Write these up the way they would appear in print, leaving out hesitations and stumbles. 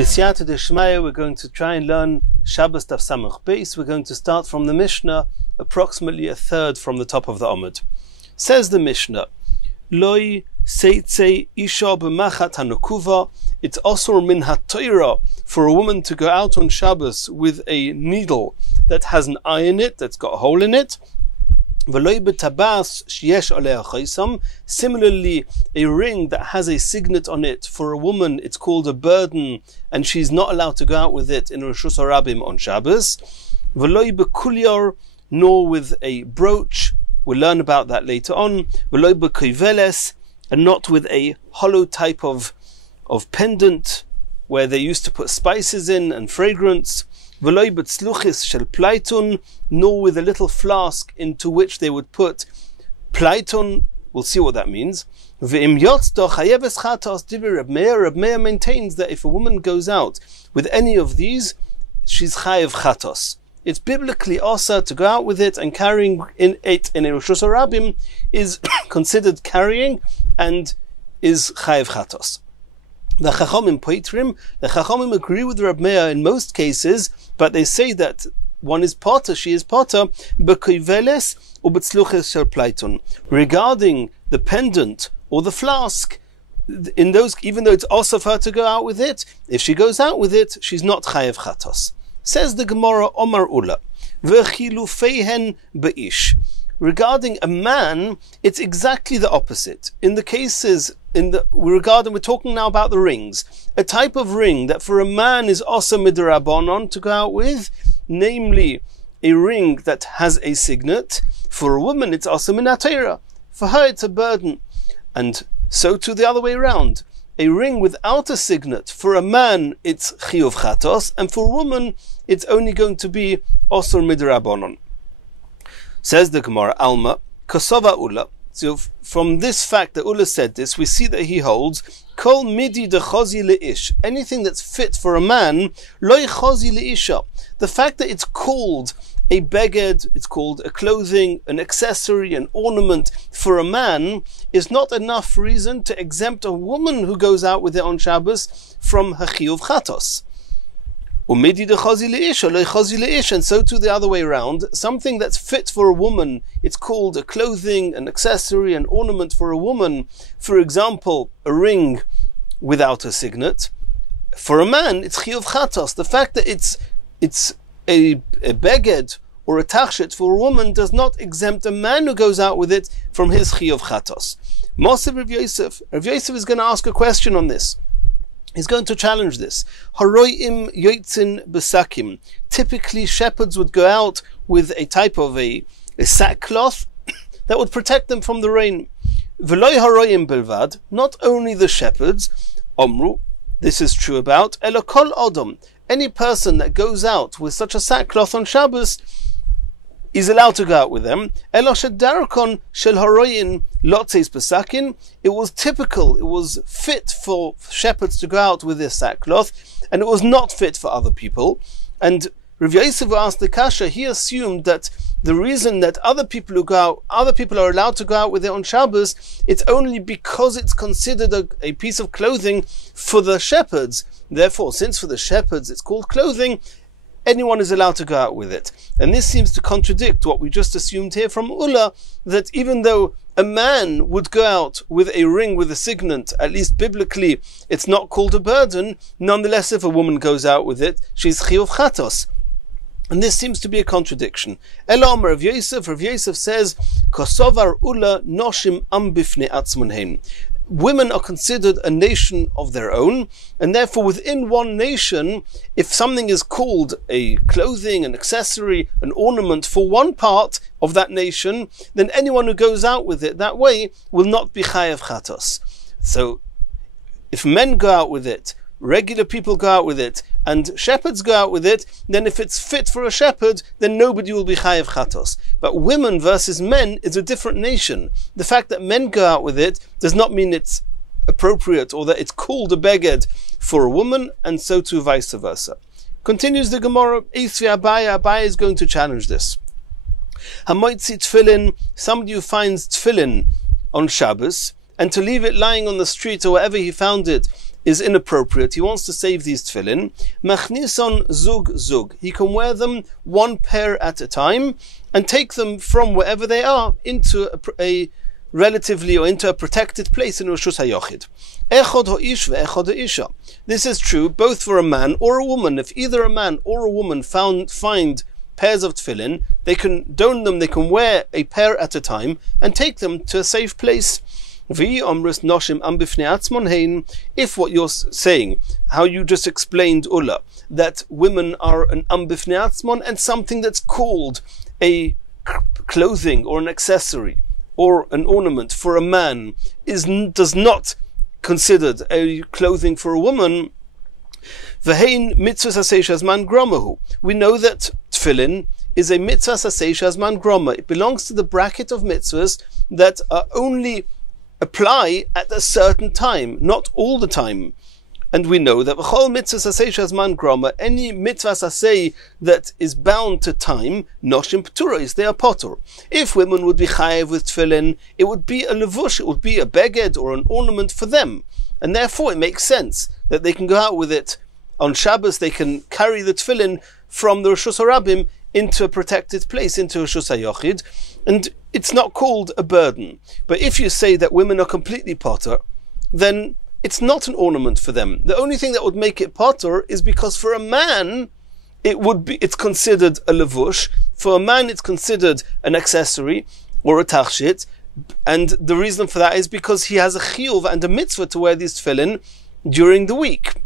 B'siyata d'shmaya, we're going to try and learn Shabbos Daf Samach Beis. We're going to start from the Mishnah, approximately a third from the top of the Amud. Says the Mishnah, Loi seitze isha b'machat hanukuva. It's also min haTorah for a woman to go out on Shabbos with a needle that has an eye in it, that's got a hole in it. Similarly, a ring that has a signet on it, for a woman it's called a burden, and she's not allowed to go out with it in Reshus HaRabim on Shabbos. Nor with a brooch, we'll learn about that later on. And not with a hollow type of pendant where they used to put spices in and fragrance. Nor with a little flask into which they would put pleiton. We'll see what that means. Reb Meir maintains that if a woman goes out with any of these, she's chayev chatos. It's biblically also to go out with it, and carrying it in a Reshus HaRabim is considered carrying and is chayev chatos. The Chachamim agree with Reb Meir in most cases, but they say that one is potter, she is potter, b'koiveles or b'tzluches shel pleiton. Regarding the pendant or the flask, in those, even though it's also for her to go out with it, if she goes out with it, she's not chayev chatos. Says the Gemara, Omar Ula, v'chilufeihen be'ish. Regarding a man, it's exactly the opposite. In the cases, we're talking now about the rings. A type of ring that for a man is also midrabanon to go out with, namely a ring that has a signet. For a woman, it's also min haTorah. For her, it's a burden. And so too the other way around. A ring without a signet, for a man, it's chiyuv chatos, and for a woman, it's only going to be also midrabanon. Says the Gemara, Alma, Kosova Ula. So from this fact that Ula said this, we see that he holds, Kol midi de chozi leish. Anything that's fit for a man, loy chozi leisha. The fact that it's called a beged, it's called a clothing, an accessory, an ornament for a man, is not enough reason to exempt a woman who goes out with it on Shabbos from her chiyuv chatos. And so too the other way around, something that's fit for a woman, it's called a clothing, an accessory, an ornament for a woman. For example, a ring without a signet. For a man, it's chiyuv chatos. The fact that it's a beged or a tachshit for a woman does not exempt a man who goes out with it from his chiyuv chatos. Moshe Rav Yosef is going to ask a question on this. He's going to challenge this. Haroim yoitzin besakim. Typically, shepherds would go out with a type of a sackcloth that would protect them from the rain. V'loy haroim belvad. Not only the shepherds. Omru. This is true about elo kol odom. Any person that goes out with such a sackcloth on Shabbos is allowed to go out with them. Elo shedarkon shel haroyin lotzeis besakin. It was typical, it was fit for shepherds to go out with this sackcloth, and it was not fit for other people. And Rav Yosef asked the kasha, he assumed that the reason that other people are allowed to go out with it on Shabbos, it's only because it's considered a piece of clothing for the shepherds. Therefore, since for the shepherds it's called clothing, anyone is allowed to go out with it. And this seems to contradict what we just assumed here from Ula, that even though a man would go out with a ring with a signet, at least biblically it's not called a burden, nonetheless if a woman goes out with it, she's chiyuv chatos. And this seems to be a contradiction. Elam Rav Yosef says, Kosovar Ula noshim am bifnei atzmonheim. Women are considered a nation of their own, and therefore within one nation, if something is called a clothing, an accessory, an ornament for one part of that nation, then anyone who goes out with it that way will not be chayev chatos. So if men go out with it, regular people go out with it, and shepherds go out with it, then if it's fit for a shepherd, then nobody will be chayev chatos. But women versus men is a different nation. The fact that men go out with it does not mean it's appropriate or that it's called a beged for a woman, and so too vice versa. Continues the Gemara, Abaya is going to challenge this. Hamoitzi tefillin, somebody who finds tefillin on Shabbos, and to leave it lying on the street or wherever he found it is inappropriate. He wants to save these tefillin. Machnison zug zug. He can wear them one pair at a time and take them from wherever they are into a relatively or into a protected place in Rishus HaYochid. Echod ha'ish ve'echod ha'isha. This is true both for a man or a woman. If either a man or a woman find pairs of tefillin, they can don them, they can wear a pair at a time and take them to a safe place. If what you're saying, how you just explained, Ulla, that women are an ambifnei atzmon and something that's called a clothing or an accessory or an ornament for a man does not considered a clothing for a woman, we know that tefillin is a mitzvah sasei man groma. It belongs to the bracket of mitzvahs that are only apply at a certain time, not all the time. And we know that v'chol mitzvah sasei man groma, any mitzvah sasei that is bound to time, noshim p'turos, they are potter. If women would be chayev with tefillin, it would be a levush, it would be a beged or an ornament for them. And therefore it makes sense that they can go out with it on Shabbos, they can carry the tefillin from the Rishus HaRabim into a protected place, into Rishus HaYochid, and it's not called a burden. But if you say that women are completely potter, then it's not an ornament for them. The only thing that would make it potter is because for a man, it's considered a levush. For a man, it's considered an accessory or a tachshit. And the reason for that is because he has a chiyuv and a mitzvah to wear these tefillin during the week.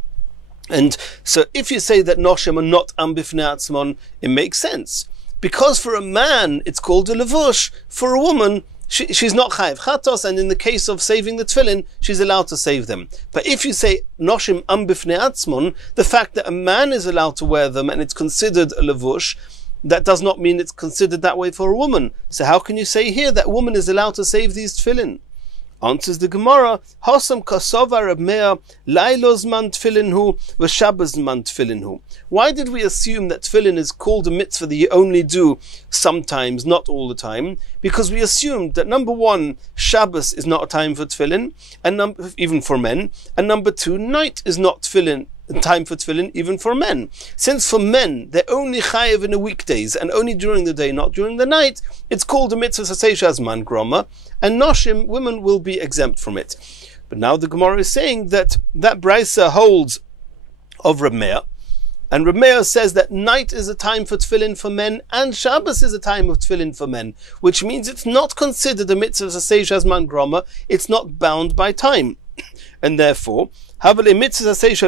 And so if you say that noshim are not ambifnei atzmon, it makes sense. Because for a man, it's called a levush. For a woman, she's not chayiv chatos, and in the case of saving the tefillin, she's allowed to save them. But if you say noshim ambifnei atzmon, the fact that a man is allowed to wear them and it's considered a levush, that does not mean it's considered that way for a woman. So how can you say here that a woman is allowed to save these tefillin? Answers the Gemara, Hasam kasova Reb Meir, Lailos man tefillin hu, v'Shabbos man tefillin hu. Why did we assume that tefillin is called a mitzvah that you only do sometimes, not all the time? Because we assumed that number one, Shabbos is not a time for tefillin, and even for men, and number two, night is not time for tefillin even for men. Since for men they're only chayev in the weekdays and only during the day, not during the night, it's called a mitzvah sasei man groma, and noshim, women, will be exempt from it. But now the Gemara is saying that brisa holds of Reb Meir, and Reb Meir says that night is a time for tefillin for men and Shabbos is a time of tefillin for men, which means it's not considered a mitzvah sasei man groma, it's not bound by time. And therefore, any mitzvah which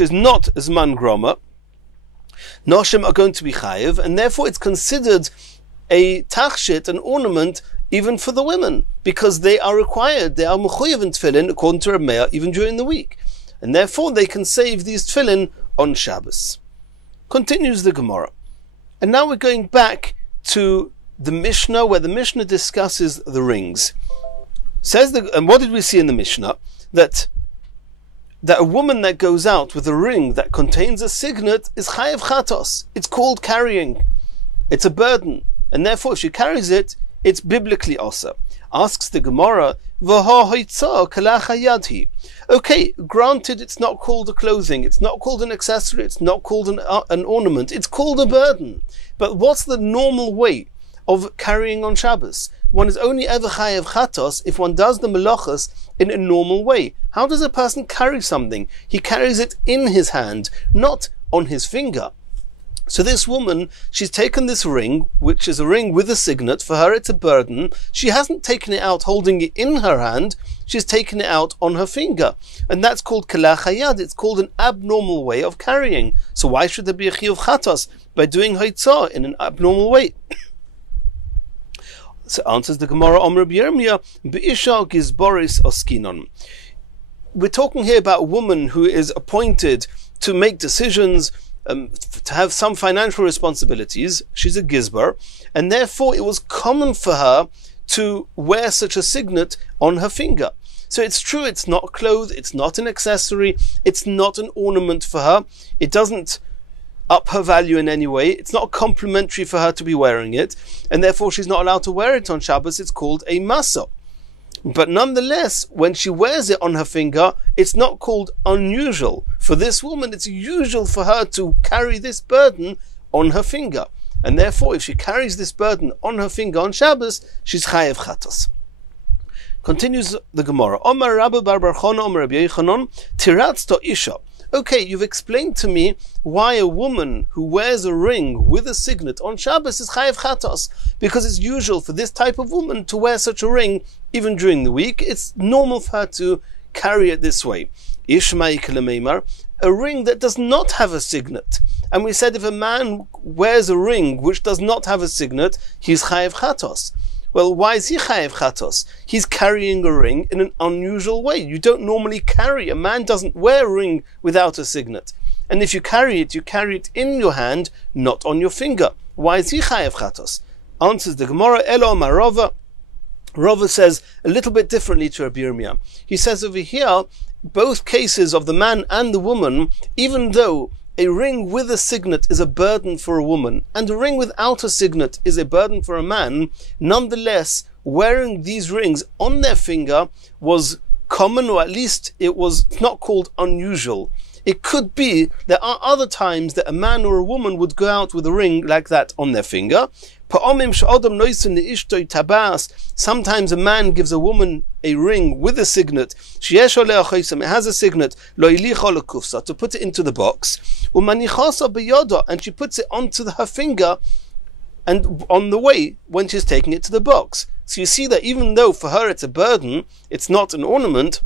is not zman groma, noshim are going to be chayiv, and therefore it's considered a tachshit, an ornament, even for the women, because they are required, they are mechuyev in tefillin, according to Reb Meir, even during the week. And therefore they can save these tefillin on Shabbos. Continues the Gemara. And now we're going back to the Mishnah, where the Mishnah discusses the rings. And what did we see in the Mishnah? That a woman that goes out with a ring that contains a signet is chayev chatos. It's called carrying. It's a burden. And therefore, if she carries it, it's biblically also. Asks the Gemara, okay, granted it's not called a clothing, it's not called an accessory, it's not called an ornament, it's called a burden. But what's the normal way of carrying on Shabbos? One is only ever chayev chatos if one does the melachos in a normal way. How does a person carry something? He carries it in his hand, not on his finger. So this woman, she's taken this ring, which is a ring with a signet. For her it's a burden. She hasn't taken it out holding it in her hand, she's taken it out on her finger. And that's called kalach hayad. It's called an abnormal way of carrying. So why should there be a chiyuv chatos by doing haitzah in an abnormal way? So answers the Gemara, Omer B'Yirmiyah, B'isha Gizboris Oskinon. We're talking here about a woman who is appointed to make decisions, to have some financial responsibilities. She's a gizbar, and therefore it was common for her to wear such a signet on her finger. So it's true, it's not a cloth, it's not an accessory, it's not an ornament for her. It doesn't up her value in any way. It's not complimentary for her to be wearing it, and therefore she's not allowed to wear it on Shabbos. It's called a masa. But nonetheless, when she wears it on her finger, it's not called unusual. For this woman, it's usual for her to carry this burden on her finger. And therefore, if she carries this burden on her finger on Shabbos, she's chayev chatos. Continues the Gemara. Omar Rabbi bar bar Chana, Omar Rabbi Yochanan, tiratzto isha. Okay, you've explained to me why a woman who wears a ring with a signet on Shabbos is chayev chatos, because it's usual for this type of woman to wear such a ring even during the week. It's normal for her to carry it this way. Ishmai kelemeimar, a ring that does not have a signet. And we said if a man wears a ring which does not have a signet, he's chayev chatos. Well, why is he chayev chatos? He's carrying a ring in an unusual way. You don't normally carry, a man doesn't wear a ring without a signet. And if you carry it in your hand, not on your finger. Why is he chayev chatos? Answers the Gemara, Elo Marova. Rava says a little bit differently to Rabbi Yirmiyah. He says over here, both cases of the man and the woman, even though a ring with a signet is a burden for a woman, and a ring without a signet is a burden for a man, nonetheless, wearing these rings on their finger was common, or at least it was not called unusual. It could be there are other times that a man or a woman would go out with a ring like that on their finger. Sometimes a man gives a woman a ring with a signet. It has a signet to put it into the box, and she puts it onto her finger and on the way when she's taking it to the box. So you see that even though for her it's a burden, it's not an ornament,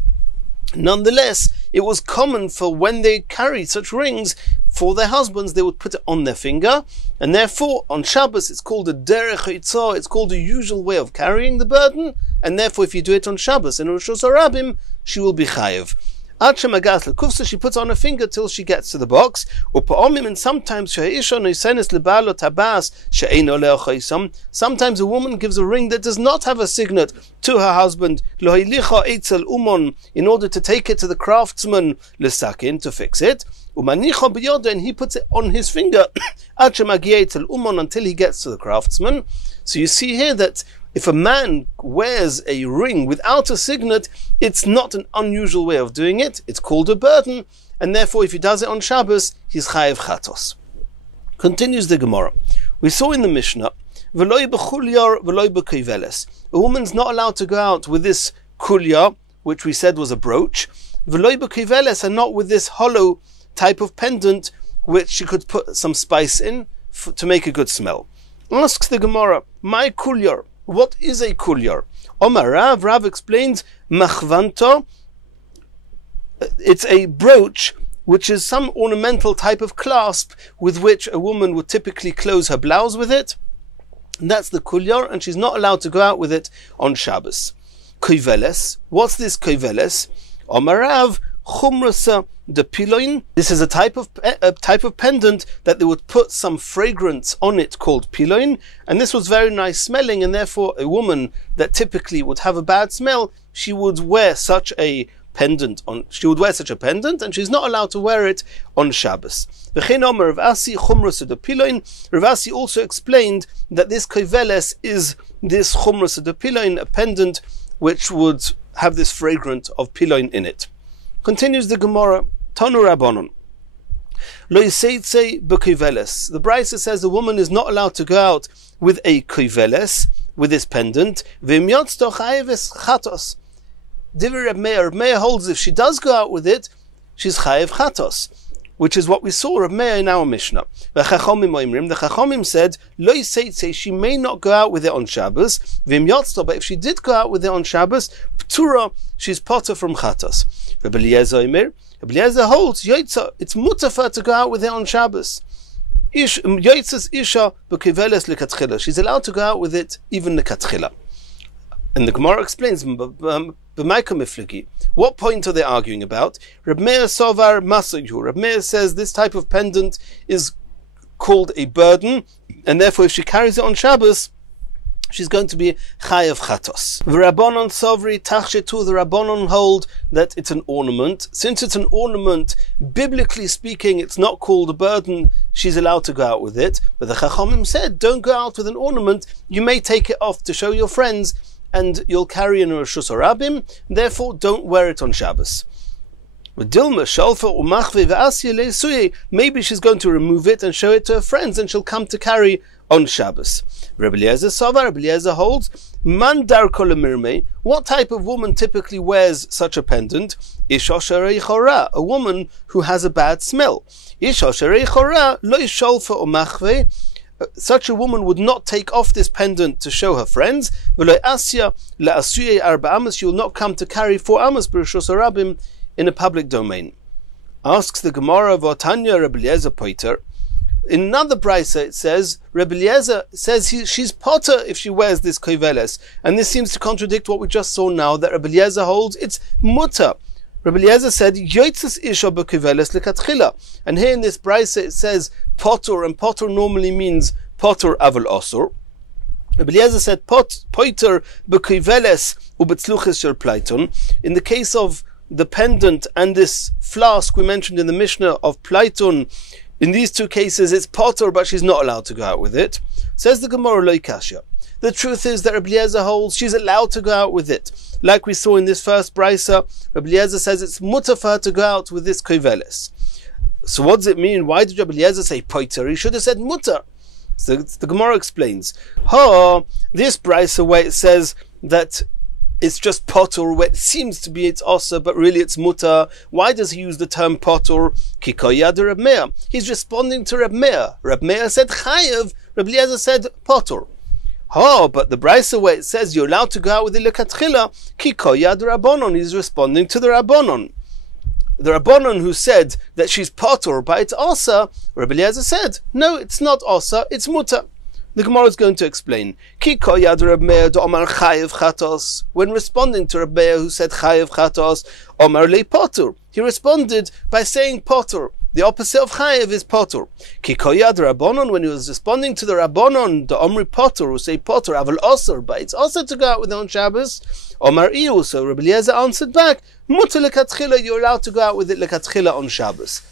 nonetheless, it was common for when they carried such rings for their husbands, they would put it on their finger, and therefore on Shabbos it's called a derech hitzah, it's called a usual way of carrying the burden, and therefore if you do it on Shabbos in Rosh Hashanah, she will be chayev. She puts on her finger till she gets to the box. And sometimes a woman gives a ring that does not have a signet to her husband in order to take it to the craftsman to fix it. And he puts it on his finger until he gets to the craftsman. So you see here that if a man wears a ring without a signet, it's not an unusual way of doing it. It's called a burden, and therefore if he does it on Shabbos, he's chayev chatos. Continues the Gemara. We saw in the Mishnah, a woman's not allowed to go out with this kulyar, which we said was a brooch, and not with this hollow type of pendant, which she could put some spice in to make a good smell. Asks the Gemara, my kulyar, what is a kulyar? Omar Rav explains, machvanta, it's a brooch which is some ornamental type of clasp with which a woman would typically close her blouse with it. And that's the kulyar, and she's not allowed to go out with it on Shabbos. Koiveles, what's this koiveles? Omar Rav, chumrasa de piloin. This is a type of pendant that they would put some fragrance on it called piloin, and this was very nice smelling, and therefore a woman that typically would have a bad smell, she would wear such a pendant, and she's not allowed to wear it on Shabbos. Rav Asi also explained that this koiveles is this chumrasa de piloin, a pendant which would have this fragrance of piloin in it. Continues the Gemara, Tanu Rabbanon. Lo yiseitze b'koiveles. The Brisa says the woman is not allowed to go out with a koiveles, with this pendant. V'im yotzto chayev chatos. Divrei Reb Meir holds if she does go out with it, she's chayev chatos, which is what we saw Reb Meir in our Mishnah. The Chachamim said, Lo yiseitze, she may not go out with it on Shabbos. V'im yotzto, but if she did go out with it on Shabbos, p'tura, she's potter from chatos. Rabbi Eliezer holds Yotza, it's mutter for her to go out with it on Shabbos. Yotzas isha b'kiveles lekatchila. She's allowed to go out with it even lekatchila. And the Gemara explains what point are they arguing about? Reb Meir sovar masayu. Reb Meir says this type of pendant is called a burden, and therefore if she carries it on Shabbos, she's going to be chayav chatos. The Rabbanon Sovri Tachshetu, the Rabbanon hold that it's an ornament. Since it's an ornament, biblically speaking, it's not called a burden, she's allowed to go out with it. But the Chachamim said, don't go out with an ornament, you may take it off to show your friends, and you'll carry in a Reshus Harabim, therefore don't wear it on Shabbos. Maybe she's going to remove it and show it to her friends, and she'll come to carry on Shabbos. Rabbi Eliezer holds, Man darko lemirmei, what type of woman typically wears such a pendant? Isha sharei chora, a woman who has a bad smell. Isha sharei chora lo yisholfa umachve, such a woman would not take off this pendant to show her friends. V'lo asya le'asuyei arba amos, she will not come to carry 4 amos b'reshus harabim in a public domain. Asks the Gemara, V'atanya Rabbi Eliezer poiter. In another brisa it says, Rabbi Eliezer says she's potter if she wears this koveles. And this seems to contradict what we just saw now, that Rabbi Eliezer holds it's mutter. Rabbi Eliezer said, Yotzes isha b'koveles lekatchila. And here in this brisa it says potter, and potter normally means potter aval osur. Rabbi Eliezer said poiter b'koveles ubetzluches shel pleiton. In the case of the pendant and this flask we mentioned in the Mishnah of pleiton, in these 2 cases it's potter, but she's not allowed to go out with it. Says the Gemara lo kasha. The truth is that Rabbi Eliezer holds she's allowed to go out with it. Like we saw in this first brisa, Rabbi Eliezer says it's mutter for her to go out with this koveles. So what does it mean? Why did Rabbi Eliezer say poiter? He should have said mutter. So the Gemara explains, this brisa where it says that it's just potter, where it seems to be it's also, but really it's mutter. Why does he use the term potter? Kikoyad Reb Meir. He's responding to Reb Meir. Reb Meir said chayev, Reb Eliezer said potter. But the brisa where it says you're allowed to go out with the lekatchila, kikoyad Rabbanon, he's responding to the Rabbanon. The Rabbanon who said that she's potter, but it's asa, Reb Eliezer said, no, it's not asa, it's mutter. The Gemara is going to explain. When responding to Reb Meir who said chayev chatos, Omar le potter, he responded by saying potter. The opposite of chayev is potter. Kikoyad Rabbanon, when he was responding to the Rabbanon, the Omri potter, who say potter, aval osir, but it's also to go out with on Shabbos. Omar iu, so Rabbi Eliezer answered back, mutter lekatchila, you're allowed to go out with it lekatchila on Shabbos.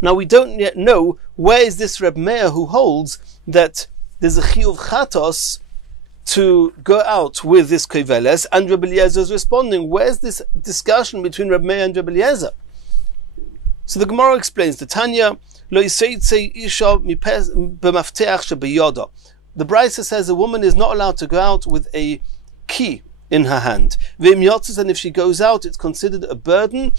Now we don't yet know where is this Reb Meir who holds that there's a chiyuv chatos to go out with this koveles, and Rabbi Eliezer is responding. Where's this discussion between Reb Meir and Rabbi Eliezer? So the Gemara explains, the Tanya, lo yiseitze isha b'mafteach shebiyoda. The brisa says a woman is not allowed to go out with a key in her hand. V'im yotzes, and if she goes out, it's considered a burden.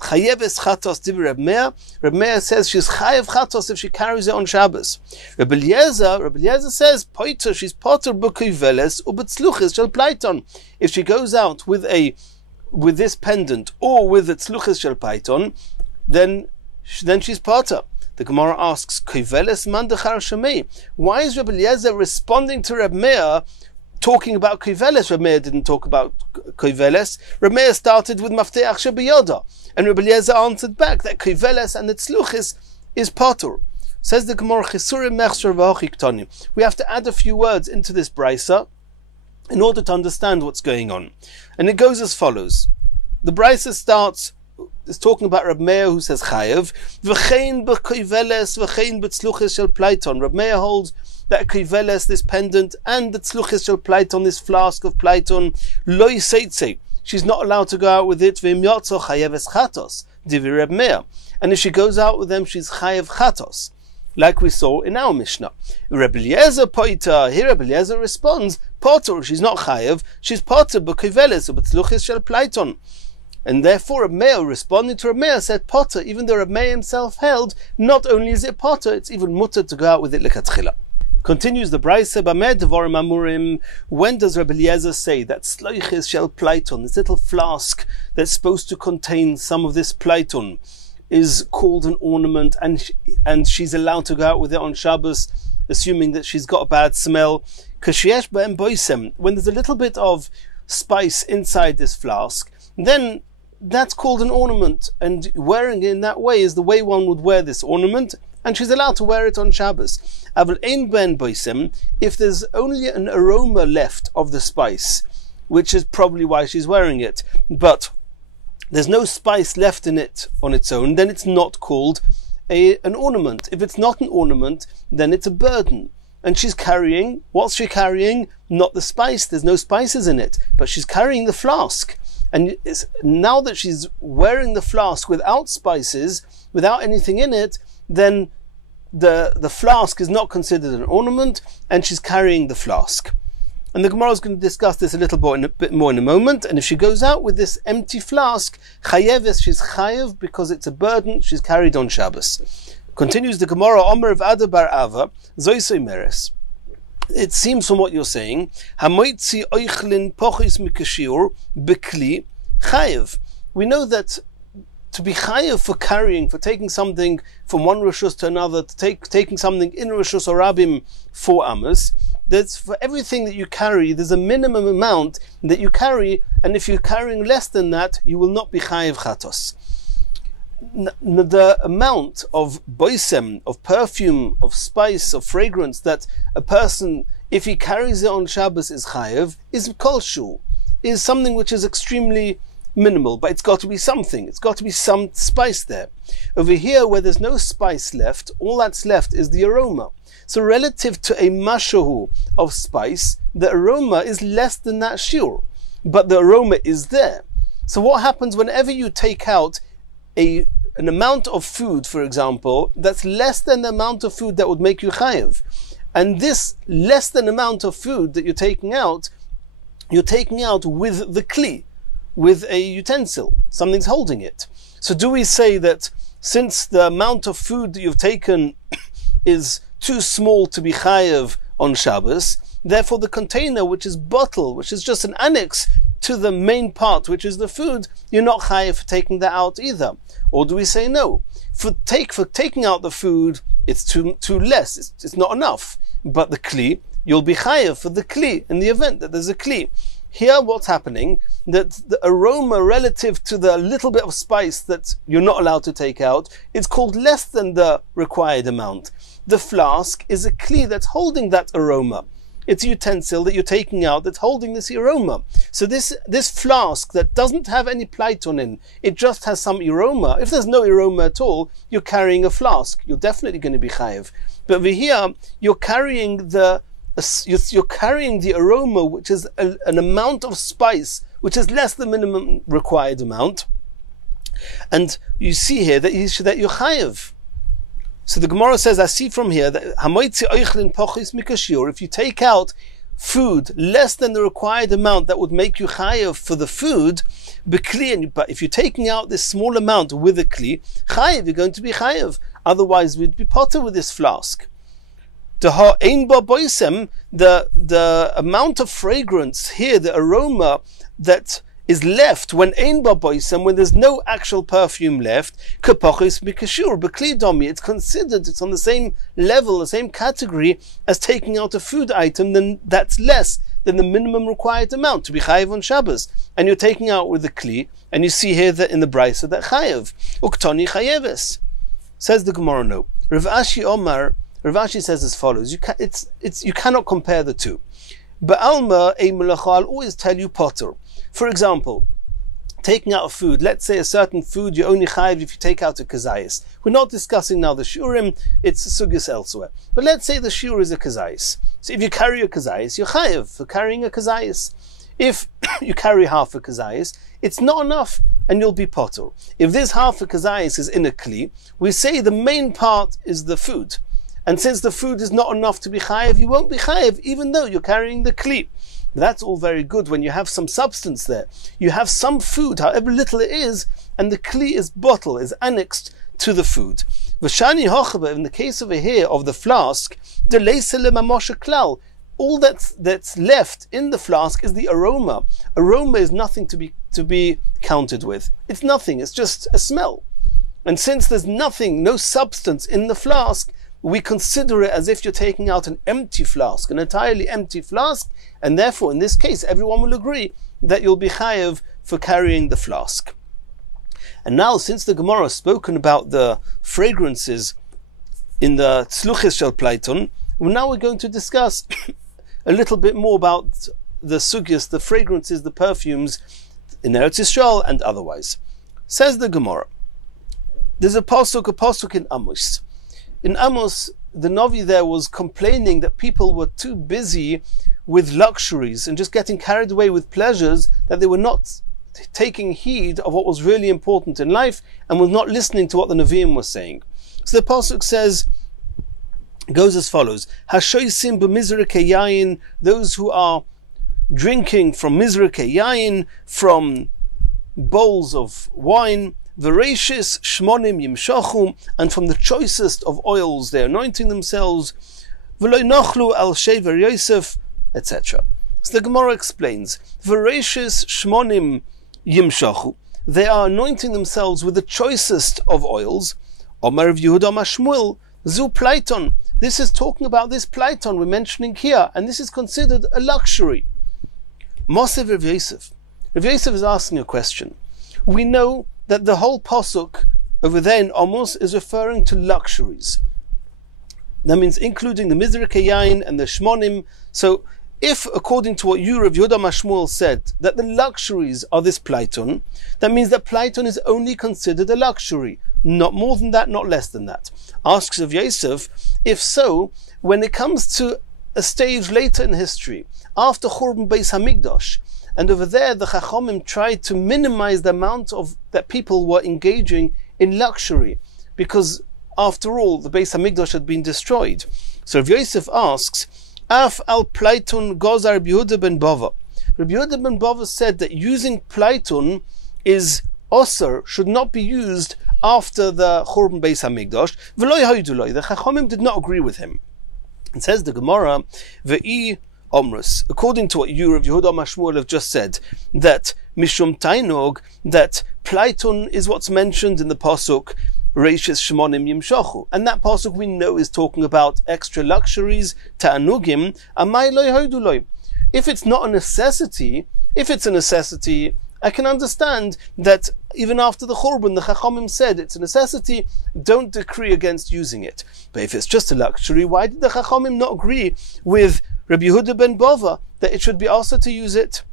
Chayeves chatos divi Reb Meir. Reb Meir says she's chayev chatos if she carries it on Shabbos. Rabbi Eliezer says poiter, she's potter b'koveles ubetzluches shel pleiton. If she goes out with this pendant or with the tzluches shel pleiton, then she's potter. The Gemara asks, koveles man dechar shemei. Why is Rabbi Eliezer responding to Reb Meir talking about koveles? Reb Meir didn't talk about koveles. Reb Meir started with mafteach shebiyoda, and Rabbi Eliezer answered back that koveles and the tzluchis is potter. Says the Gemara, chisurim mechsher v'hochi ktonim. We have to add a few words into this brisa in order to understand what's going on, and it goes as follows. The brisa is talking about Reb Meir who says chayev v'chein b'koveles v'chein b'tzluchis shel pleiton. Reb Meir holds that koveles, this pendant, and the tzluchis shel pleiton, this flask of pleiton, lo yiseitze, she's not allowed to go out with it. V'im yotzo chayeves chatos divi Reb Meir, and if she goes out with them, she's chayev chatos, like we saw in our Mishnah. Rabbi Eliezer poiter, here Rabbi Eliezer responds potter, she's not chayev, she's potter b'koveles u'b'tzluchis shel pleiton. And therefore Reb Meir, responding to Reb Meir, said potter, even though Reb Meir himself held not only is it potter, it's even mutter to go out with it lekatchila. Continues the brisa, Bamed Devarim Amurim. When does Rabbi Eliezer say that sloiches shel pleiton, this little flask that's supposed to contain some of this pleiton, is called an ornament, and she's allowed to go out with it on Shabbos, assuming that she's got a bad smell? Kashesh b'em boisem, when there's a little bit of spice inside this flask, then that's called an ornament, and wearing it in that way is the way one would wear this ornament. and she's allowed to wear it on Shabbos. Aval ein ben boisem, if there's only an aroma left of the spice, which is probably why she's wearing it, but there's no spice left in it on its own, then it's not called an ornament. If it's not an ornament, then it's a burden. And she's carrying, what's she carrying? Not the spice, there's no spices in it, but she's carrying the flask. And now that she's wearing the flask without spices, without anything in it, then the flask is not considered an ornament, and she's carrying the flask. And the Gemara is going to discuss this a bit more in a moment. And if she goes out with this empty flask, chayeves, she's chayev because it's a burden she's carried on Shabbos. Continues the Gemara, Omer of Ada bar Ava, zoisoi meres. It seems from what you're saying, hamoitzi oichlin pochis mikashiur bekli chayev. We know that to be chayev for carrying, for taking something from one rishus to another, taking something in rishus or rabim for amos, there's for everything that you carry, there's a minimum amount that you carry, and if you're carrying less than that, you will not be chayev chatos. The amount of boisem, of perfume, of spice, of fragrance that a person, if he carries it on Shabbos, is chayev, is kolshu, is something which is extremely minimal, but it's got to be something. It's got to be some spice there. Over here, where there's no spice left, all that's left is the aroma. So relative to a mashahu of spice, the aroma is less than that shiur, but the aroma is there. So what happens whenever you take out an amount of food, for example, that's less than the amount of food that would make you chayev, and this less than amount of food that you're taking out with the kli, with a utensil, something's holding it. So do we say that since the amount of food that you've taken is too small to be chayev on Shabbos, therefore the container, which is bottle, which is just an annex to the main part, which is the food, you're not chayev for taking that out either? Or do we say no? For taking out the food, it's too less, it's not enough. But the kli, you'll be chayev for the kli in the event that there's a kli. Here what's happening, that the aroma relative to the little bit of spice that you're not allowed to take out, it's called less than the required amount. The flask is a kli that's holding that aroma. It's a utensil that you're taking out that's holding this aroma. So this flask that doesn't have any plaiton in, it just has some aroma. If there's no aroma at all, you're carrying a flask. You're definitely going to be chayev. But over here, you're carrying the aroma, which is an amount of spice, which is less than the minimum required amount. And you see here that you're chayev. So the Gemara says, I see from here that if you take out food less than the required amount that would make you chayev for the food, but if you're taking out this small amount with a kli, chayev, you're going to be chayev. Otherwise, we'd be potter with this flask. The amount of fragrance here, the aroma that is left when ein ba boisem, when there's no actual perfume left, it's considered, it's on the same level, the same category as taking out a food item, then that's less than the minimum required amount to be chayev on Shabbos. And you're taking out with the kli, and you see here that in the brisa that chayev, uktoni chayeves. Says the Gemara, no. Rav Ashi says as follows: you cannot compare the two. Ba'alma a melacha, I'll always tell you potter. For example, taking out a food, let's say a certain food, you're only chayev if you take out a kazayis. We're not discussing now the shiurim, it's sugis elsewhere. But let's say the shiur is a kazayis. So if you carry a kazayis, you're chayev for carrying a kazayis. If you carry half a kazayis, it's not enough, and you'll be potter. If this half a kazayis is in a kli, we say the main part is the food. And since the food is not enough to be chayev, you won't be chayev, even though you're carrying the kli. That's all very good when you have some substance there. You have some food, however little it is, and the kli is bottle, is annexed to the food. V'shani hochava, in the case over here of the flask, the leisele mamosha klal, all that's left in the flask is the aroma. Aroma is nothing to be counted with. It's nothing, it's just a smell. And since there's nothing, no substance in the flask, we consider it as if you're taking out an empty flask, an entirely empty flask, and therefore in this case everyone will agree that you'll be chayev for carrying the flask. And now, since the Gemara has spoken about the fragrances in the Tzluchis Shel Pleiton. Well, now we're going to discuss a little bit more about the sugyas, the fragrances, the perfumes in Eretz Yisrael and otherwise. Says the Gemara, there's a pasuk in Amos. In Amos, the Navi there was complaining that people were too busy with luxuries and just getting carried away with pleasures, that they were not taking heed of what was really important in life and was not listening to what the Nevi'im was saying. So the pasuk says, goes as follows: Hashoisim b'mizrikei yayin, those who are drinking from mizrikei yayin, from bowls of wine, v'reishis shmonim yimshachu, and from the choicest of oils they are anointing themselves, v'lo nochlu al shever Yosef, etc. So the Gemara explains, v'reishis shmonim yimshachu, they are anointing themselves with the choicest of oils. Omar of Yehuda Mashmuel, zu pleiton. This is talking about this pleiton we're mentioning here, and this is considered a luxury. Mosev Rav Yosef. Rav Yosef is asking a question. We know that the whole pasuk over there in Amos is referring to luxuries. That means including the mizrikei yayin and the shmonim. So if, according to what you, Rav Yehuda Mashmuel, said, that the luxuries are this pleiton, that means that pleiton is only considered a luxury. Not more than that, not less than that. Asks Rav Yosef, if so, when it comes to a stage later in history, after Churban Beis Hamikdash, and over there the Chachamim tried to minimize the amount of that people were engaging in luxury, because after all the Beis Hamikdash had been destroyed. So Rav Yosef asks, Af al Pleiton Gozar Rabbi Yehuda ben Bava. Rabbi Yehuda ben Bava said that using Pleiton is osir, should not be used after the Churban Beis Hamikdash. V'lo yahduloi, the Chachamim did not agree with him. It says the Gemara, Ve'i Omrus, according to what you, Rav Yehuda Mashmuel, have just said, that Mishum Tainog, that Pleiton is what's mentioned in the pasuk Reishis Shmonim Yimshachu, and that pasuk we know is talking about extra luxuries, Ta'anugim, Amai lo yahduloi. If it's not a necessity, if it's a necessity, I can understand that even after the Churban, the Chachamim said it's a necessity, don't decree against using it. But if it's just a luxury, why did the Chachamim not agree with Rabbi Yehuda ben Bava that it should be also to use it?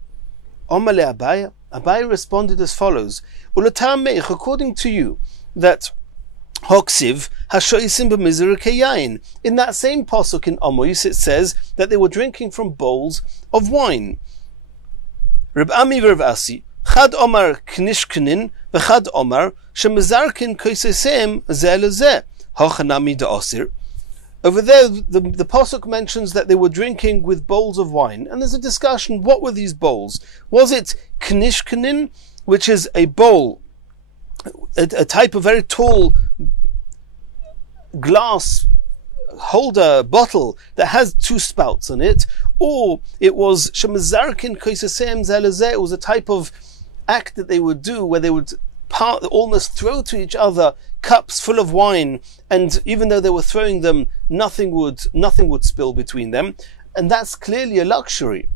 Omale Abaye, Abaye responded as follows, Ulatamech, according to you, that Hoksiv hashoisim b'mizrikei yayin. In that same pasuk in Amos, it says that they were drinking from bowls of wine. Reb Ami v'Rav Asi, Chad Omar Knishkinin, v'Chad Omar Shemezarkin Koisesem Zeh Lezeh, Hochanami Da'asir. Over there, the pasuk mentions that they were drinking with bowls of wine, and there's a discussion, what were these bowls? Was it Knishkinin, which is a bowl, a type of very tall glass holder bottle that has two spouts on it, or it was Shemezarkin Koisesem Zeh Lezeh, it was a type of act that they would do where they would almost throw to each other cups full of wine, and even though they were throwing them, nothing would spill between them, and that's clearly a luxury.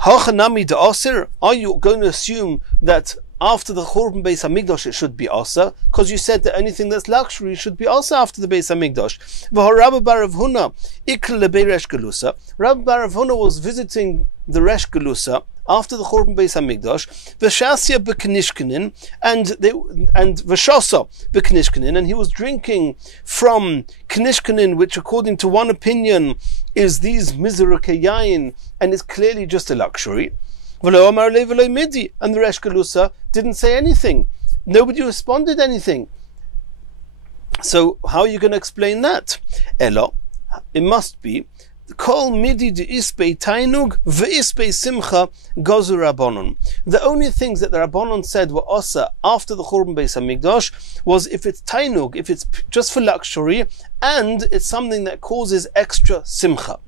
Hachanami da'asir, are you going to assume that after the Churban Beis Hamikdash it should be asa? Because you said that anything that's luxury should be asa after the Beis Hamikdash. Rabbi bar Rav Huna ikl lebei Resh Gelusa. Rabbi bar Rav Huna was visiting the Resh Gelusa after the Churban Beis Hamikdash, v'shasya b'knishkinin, and v'shasa b'knishkinin, and he was drinking from knishkinin, which according to one opinion is these mizrikei yayin, and is clearly just a luxury. And the Resh Gelusa didn't say anything. Nobody responded anything. So how are you going to explain that? Elo, it must be Kol midi de ispei tainug ve'ispei simcha gozu rabbanon. The only things that the rabbanon said were osa after the Churban Beis Hamikdash was if it's tainug, if it's just for luxury, and it's something that causes extra simcha.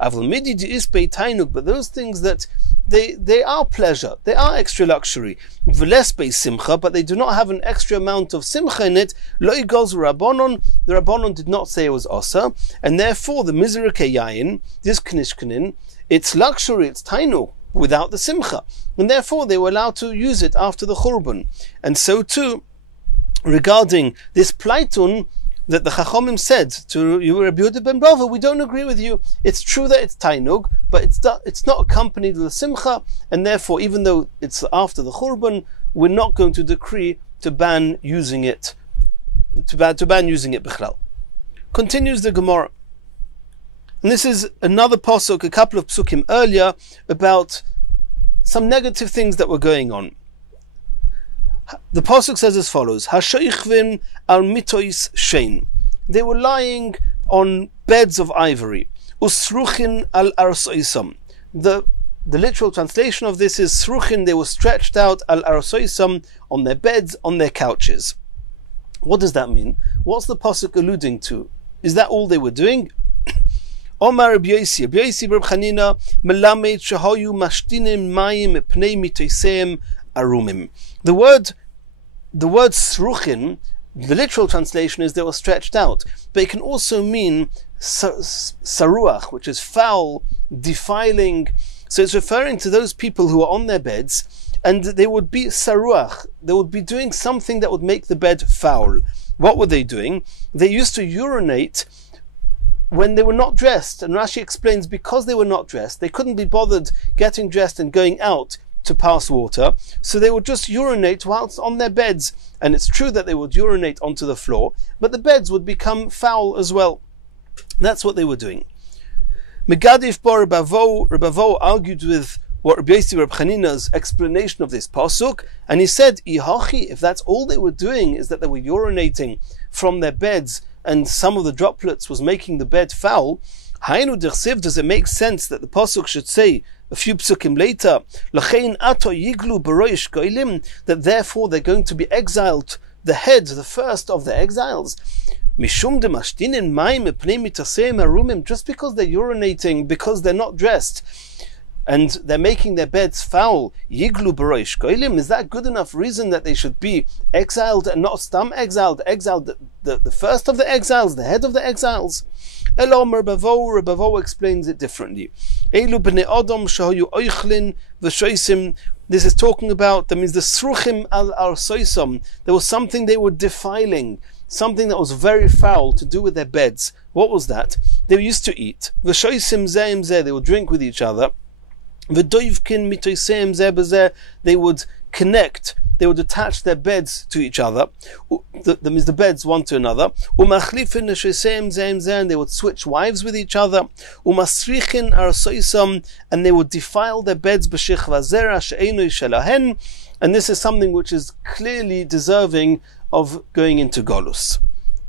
Avol midi de ispei tainug, but those things that they are pleasure, they are extra luxury. V'lespei simcha, but they do not have an extra amount of simcha in it. Lo gozu rabbanon, the rabbanon did not say it was osa, and therefore the mizrikei yayin, this knishkanin, it's luxury, it's tainu, without the simcha, and therefore they were allowed to use it after the Churban. And so too, regarding this pleitun, that the Chachomim said to Rabbi Yehuda ben Bava, we don't agree with you. It's true that it's tainug, but it's not accompanied with a simcha, and therefore, even though it's after the Churban, we're not going to decree to ban using it, to ban using it bichlal. Continues the Gemara. And this is another pasuk, a couple of psukim earlier, about some negative things that were going on. The pasuk says as follows: Hashoichvim al mitois shein. They were lying on beds of ivory. Usruchin al arsoisam. The literal translation of this is sruchin. They were stretched out al arsoisam, on their beds, on their couches. What does that mean? What's the pasuk alluding to? Is that all they were doing? Omar Rabbi Yosi Reb Chanina melamed shehayu mashtinim mayim pnei mitoiseim arumim. The word sruchin, the literal translation is they were stretched out, but it can also mean saruach, which is foul, defiling. So it's referring to those people who are on their beds, and they would be saruach. They would be doing something that would make the bed foul. What were they doing? They used to urinate when they were not dressed, and Rashi explains because they were not dressed, they couldn't be bothered getting dressed and going out to pass water, so they would just urinate whilst on their beds. And it's true that they would urinate onto the floor, but the beds would become foul as well. That's what they were doing. Megadif bar Rebavo argued with what Rabbi Yosi Reb Chanina's explanation of this pasuk, and he said, Ihachi, if that's all they were doing is that they were urinating from their beds and some of the droplets was making the bed foul, Hainu dersiv, does it make sense that the pasuk should say a few psukim later, Lachein ato yiglu baroish goylim, that therefore they're going to be exiled, the head, the first of the exiles. Mishum de mashtinin mayim epnei mitaseim arumim, just because they're urinating, because they're not dressed, and they're making their beds foul, yiglu baroish goylim, is that good enough reason that they should be exiled and not stam exiled, the first of the exiles, the head of the exiles? Elom Rebavo explains it differently. Elu b'nei Adam shahayu oichlin v'shoisim. This is talking about, that means the sruchim al arsoisam. There was something they were defiling, something that was very foul to do with their beds. What was that? They used to eat. V'shoisim zeim zeh, they would drink with each other. V'doivkin mitoiseim zeh b'zeh, they would connect. They would attach their beds to each other. That means the beds one to another. And they would switch wives with each other. And they would defile their beds. And this is something which is clearly deserving of going into Golus.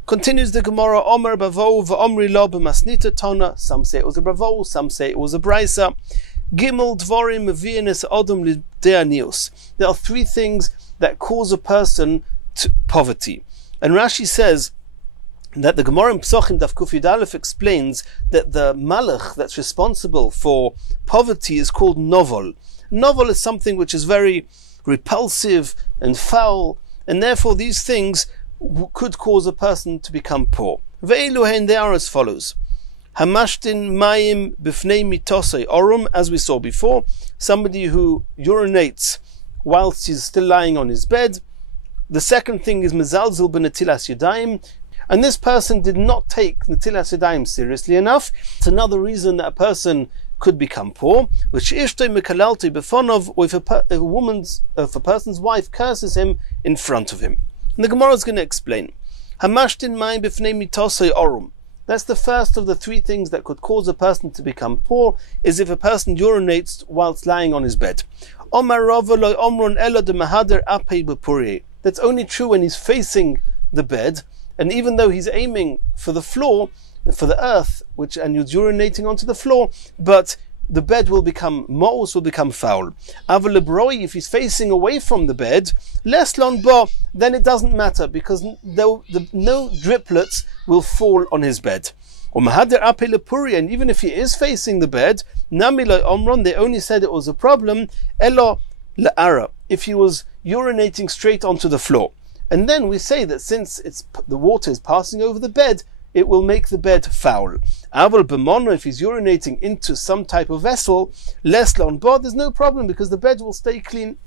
Continues the Gemara, Omer Bavo v'Omri lo b'masnita tona. Some say it was a Bravo, some say it was a Brisa. Gimel dvorim mevi'enes adam lideanius. There are three things that cause a person to poverty. And Rashi says that the Gemara in Psochim Daf Kuf Yud Aleph explains that the malach that's responsible for poverty is called novol. Novol is something which is very repulsive and foul, and therefore these things could cause a person to become poor. Ve'eluhen, they are as follows. Hamashtin mayim b'fnei mitosei orum, as we saw before, somebody who urinates whilst he's still lying on his bed. The second thing is mezalzel b'netilas yadayim, and this person did not take netilas yadayim seriously enough. It's another reason that a person could become poor, which ishtoi mekalalti befonov, or if a person's wife curses him in front of him. And the Gemara is going to explain. Hamashtin mayim b'fnei mitosei orum. That's the first of the three things that could cause a person to become poor, is if a person urinates whilst lying on his bed. That's only true when he's facing the bed, and even though he's aiming for the floor, for the earth, and you're urinating onto the floor, but the bed will become mo'us, will become foul. If he's facing away from the bed, then it doesn't matter, because no driplets will fall on his bed. And even if he is facing the bed, they only said it was a problem if he was urinating straight onto the floor. And then we say that since the water is passing over the bed, it will make the bed foul. If he's urinating into some type of vessel, there's no problem, because the bed will stay clean.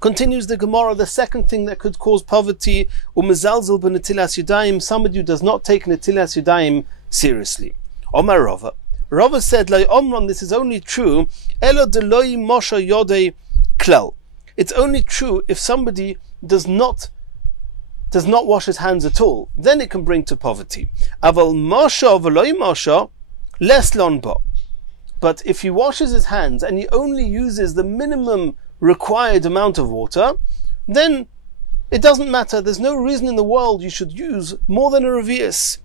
Continues the Gemara, the second thing that could cause poverty, umezalzel b'netilas yadayim, somebody who does not take netilas yadayim seriously. Omar Rava. Rava said, Lai Omron, this is only true, elo deloi mosha yodei klal. It's only true if somebody does not wash his hands at all. Then it can bring to poverty. Aval mosha v'loi mosha, les lonba. But if he washes his hands and he only uses the minimum required amount of water, then it doesn't matter. There's no reason in the world you should use more than a revius.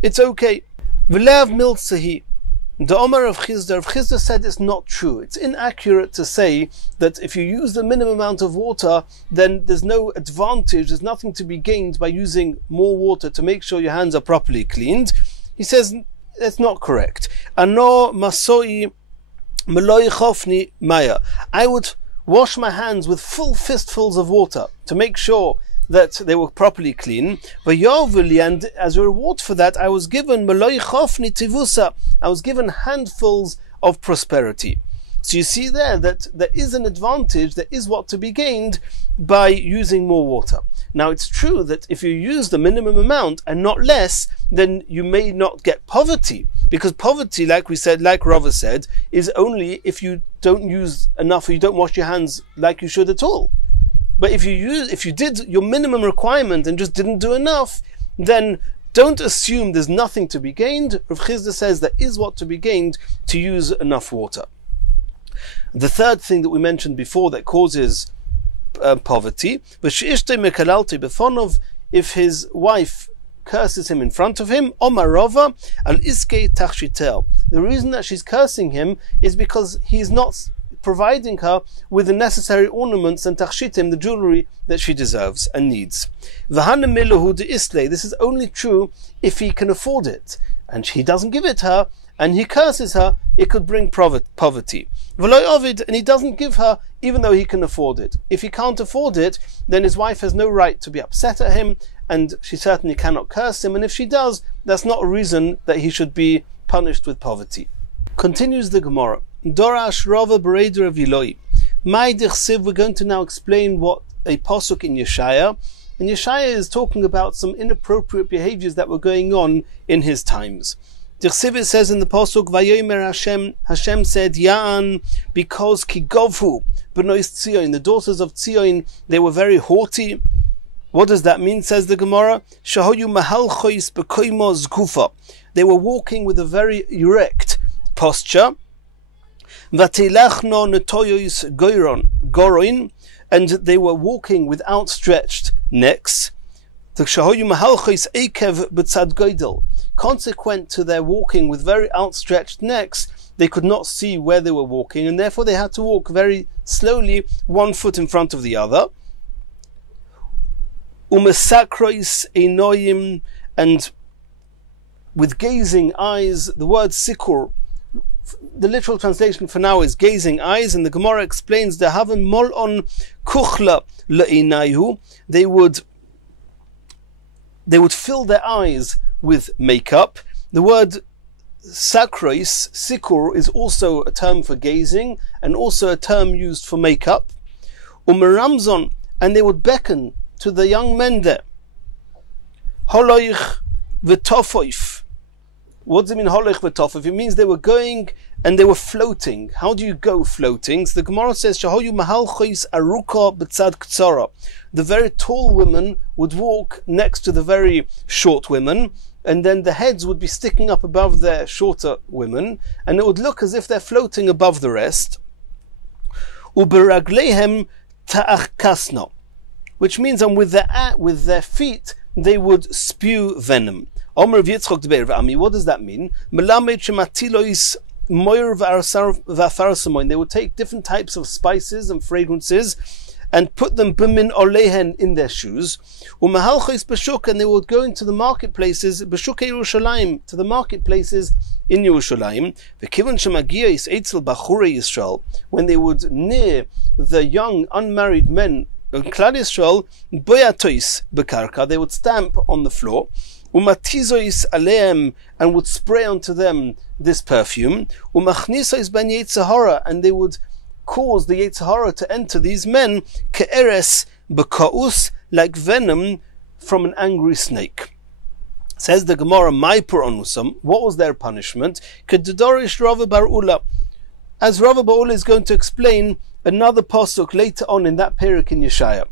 It's okay. V'lev miltzahi. The Omer of Chisda said it's not true. It's inaccurate to say that if you use the minimum amount of water, then there's no advantage, there's nothing to be gained by using more water to make sure your hands are properly cleaned. He says that's not correct. Ano masoi meloi chofni maya. I would wash my hands with full fistfuls of water to make sure that they were properly clean. And as a reward for that, I was given meloi chofni tivusa. I was given handfuls of prosperity. So you see there that there is an advantage, there is what to be gained by using more water. Now it's true that if you use the minimum amount and not less, then you may not get poverty. Because poverty, like we said, like Rava said, is only if you don't use enough or you don't wash your hands like you should at all. But if you did your minimum requirement and just didn't do enough, then don't assume there's nothing to be gained. Rav Chisda says there is what to be gained to use enough water. The third thing that we mentioned before that causes poverty, if his wife curses him in front of him, Omar Rava al iske tachshitel. The reason that she's cursing him is because he's not providing her with the necessary ornaments and tachshitim, the jewelry that she deserves and needs. This is only true if he can afford it, and he doesn't give it her, and he curses her, it could bring poverty. And he doesn't give her even though he can afford it. If he can't afford it, then his wife has no right to be upset at him, and she certainly cannot curse him, and if she does, that's not a reason that he should be punished with poverty. Continues the Gemara. Dorash Rava Bereder of Eloi. My Dirsiv, we're going to now explain what a pasuk in Yeshaya. And Yeshaya is talking about some inappropriate behaviors that were going on in his times. Dirsiv says in the pasuk, Vayomer Hashem, Hashem said, Ya'an, because Kigovhu, Benois Tzion, the daughters of Tzion, they were very haughty. What does that mean, says the Gemara? Shahoyu mahalchois bekoimo zkufa. They were walking with a very erect posture. Vatilachno netoyois goroin, and they were walking with outstretched necks. The shahoyu mahalchois ekev b'tzad goydel. Consequent to their walking with very outstretched necks, they could not see where they were walking, and therefore they had to walk very slowly, one foot in front of the other. Umesakrois einoyim, and with gazing eyes. The word sikur, the literal translation for now is gazing eyes, and the Gemara explains the haven molon kuchla leinayu. They would fill their eyes with makeup. The word sakrois, sikur, is also a term for gazing and also a term used for makeup. Umeramzon, and they would beckon to the young men there. Holoich v'tofoif. What does it mean, holoich v'tofoif? It means they were going and they were floating. How do you go floating? So the Gemara says, Shahoyu mahalchois aruka b'tzad ktsara. The very tall women would walk next to the very short women, and then the heads would be sticking up above their shorter women, and it would look as if they're floating above the rest. Uberaglehem ta'achkasna, which means, and with their feet they would spew venom. Omer of Yitzchak Deber V'ami. What does that mean? Melamed shematilois moyer v'afarasamoin. They would take different types of spices and fragrances and put them b'min olehen in their shoes. Umahalchos b'shuk, and they would go into the marketplaces b'shuk Yerushalayim, to the marketplaces in Yerushalayim. V'kivon shemagiyos eitzel bachurei Yisrael, when they would near the young unmarried men in Klal Yisrael, boyatois bekarka, they would stamp on the floor. Umatizois aleim, and would spray onto them this perfume. Umachnisois ben Yetzirah, and they would cause the Yetzer Hara to enter these men, ke'eres b'ka'us, like venom from an angry snake. Says the Gemara, "My onusam." What was their punishment? Kedidorish Rava bar Ula, as Rava bar Ula is going to explain another pasuk later on in that perek in Yeshaya.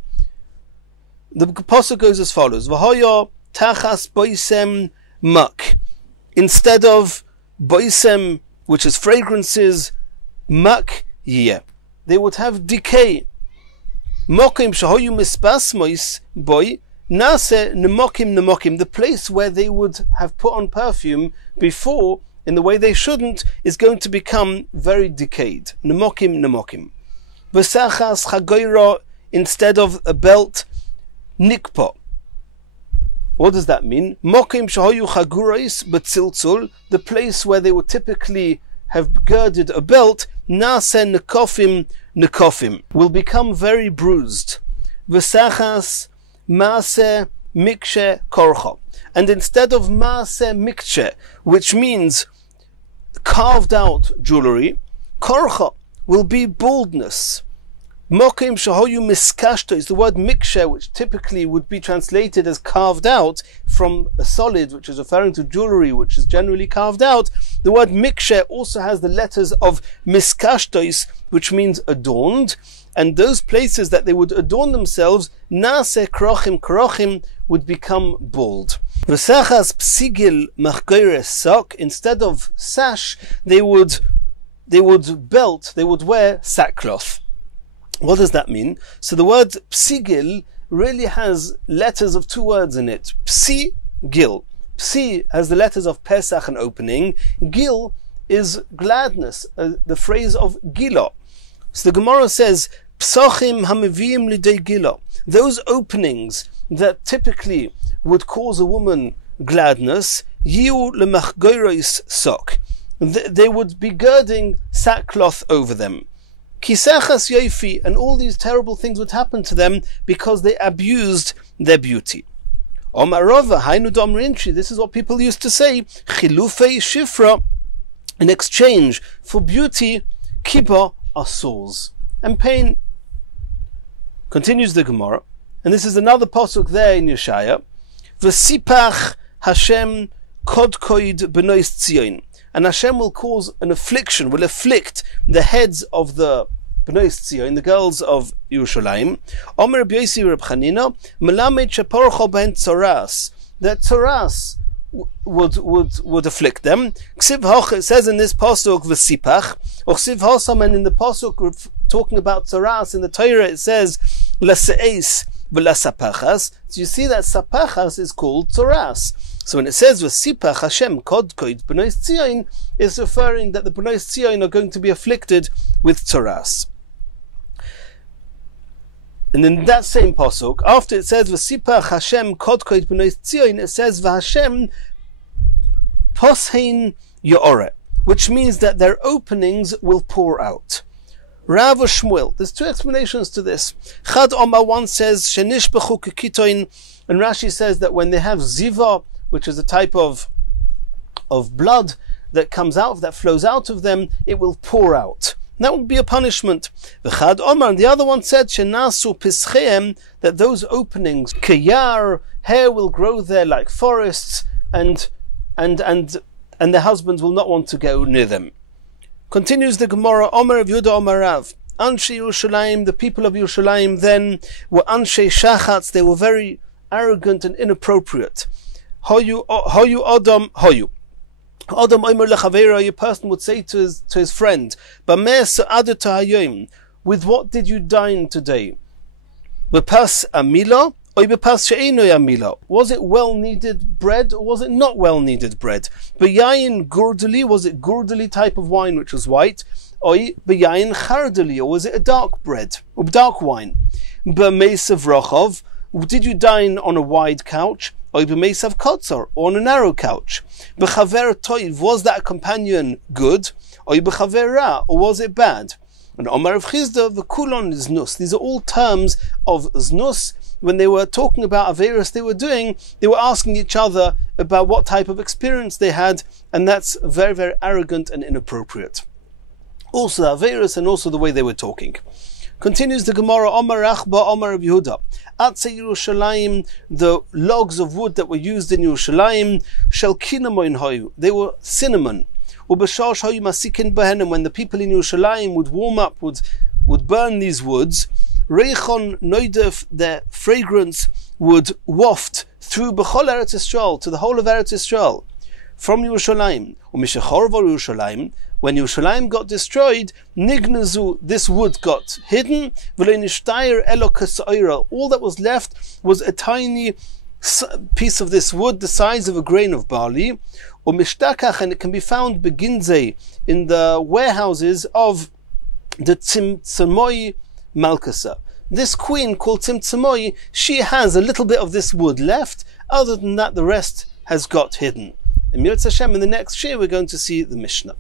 The pasuk goes as follows: "V'hoya tachas boisem mak." Instead of boisem, which is fragrances, mak yeh, they would have decay. Mokim shahoyu mispasmois boy. Nase nemokim, the place where they would have put on perfume before, in the way they shouldn't, is going to become very decayed. Nemokim. V'sachas chagoyra, instead of a belt, nikpo. What does that mean? Mokim shahoyu chagurais betziltzul, the place where they would typically have girded a belt, nase nekofim, will become very bruised. V'sachas Maaseh mikshe korcha, and instead of maaseh mikshe, which means carved out jewelry, korcha will be baldness. Mokim shahoyu miskashto is the word mikshe, which typically would be translated as carved out from a solid, which is referring to jewelry, which is generally carved out. The word mikshe also has the letters of miskashtois, which means adorned. And those places that they would adorn themselves, nase krochim, would become bald. V'sachas psigil machgoires sok, instead of sash, they would wear sackcloth. What does that mean? So the word psigil really has letters of two words in it. Psi-gil. Psi has the letters of Pesach and opening. Gil is gladness, the phrase of gila. So the Gemara says, Psochim hamivim lidei gila. Those openings that typically would cause a woman gladness, yiu lemachgoros sok. They would be girding sackcloth over them. Kisachas yofi, and all these terrible things would happen to them because they abused their beauty. Omarova hainu domrinchi. This is what people used to say. Chilufei shifra, in exchange for beauty, kiba are sores and pain. Continues the Gemara, and this is another pasuk there in Yeshaya. V'sipach Hashem kodkoid benois tzion, and Hashem will cause an affliction, will afflict the heads of the benois tzion, the girls of Yerushalayim. Omer Rabbi Yosi Reb Chanina, melamed sheporcho ben tzoras, that tzoras would afflict them. Ksiv hoch, it says in this pasuk v'sipach, or ksiv hosam, and in the pasuk talking about tzoras in the Torah, it says laseis v'lasapachas. So you see that sapachas is called tzoras. So when it says v'sipach Hashem kodkoid b'nois tzion, it's referring that the b'nois tzion are going to be afflicted with tzoras. And in that same pasuk, after it says v'sipach Hashem kodkoid b'nois tzion, it says v'Hashem poshein yo'ore, which means that their openings will pour out. Rav Shmuel, there's two explanations to this. Chad Omar, one says shenishbechu kekitoin, and Rashi says that when they have ziva, which is a type of blood that comes out, that flows out of them, it will pour out. That would be a punishment. V'chad Omar, and the other one said shenasu pischeim, that those openings, kiyar, hair will grow there like forests, and their husbands will not want to go near them. Continues the Gemara, Omer of Yudah Omer Rav, Anshe Yerushalayim, the people of Yerushalayim then were Anshe Shachatz, they were very arrogant and inappropriate. Hoyu Adam Hoyu. Adam Omer Lechavera, a person would say to his friend, Bameh Sa'adata Hayoim, with what did you dine today? Bepas Amila? Was it well-kneaded bread, or was it not well-kneaded bread? B'yayin gurdali, was it gurdali type of wine which was white? Oy b'yayin chardali, or was it a dark bread, or dark wine? B'meisav rochov, did you dine on a wide couch? Oy b'meisav kotzor, or on a narrow couch? B'chaver toiv, was that companion good? Oy b'chaver ra, or was it bad? And Omar of Chizda, v'kulon znus. These are all terms of znus. When they were talking about Averis they were doing, they were asking each other about what type of experience they had, and that's very, very arrogant and inappropriate. also the Averis and also the way they were talking. Continues the Gemara, Omar Achba, Omar of Yehuda. Atze Yerushalayim, the logs of wood that were used in Yerushalayim, shel kinamoin hoyu, they were cinnamon. Ubashash hoyu masikin behenem, when the people in Yerushalayim would warm up, would burn these woods, reichon noidef, their fragrance would waft through Bechol Eretz Yisrael, to the whole of Eretz Yisrael, from Yerushalayim. Umishachor vor Yerushalayim, when Yerushalayim got destroyed, nignazu, this wood got hidden. All that was left was a tiny piece of this wood, the size of a grain of barley. And it can be found beginze, in the warehouses of the Tzimtzamoi Malkasa. This queen called Tzimtzamoi, she has a little bit of this wood left. Other than that, the rest has got hidden. In Mirz Hashem, in the next year, we're going to see the Mishnah.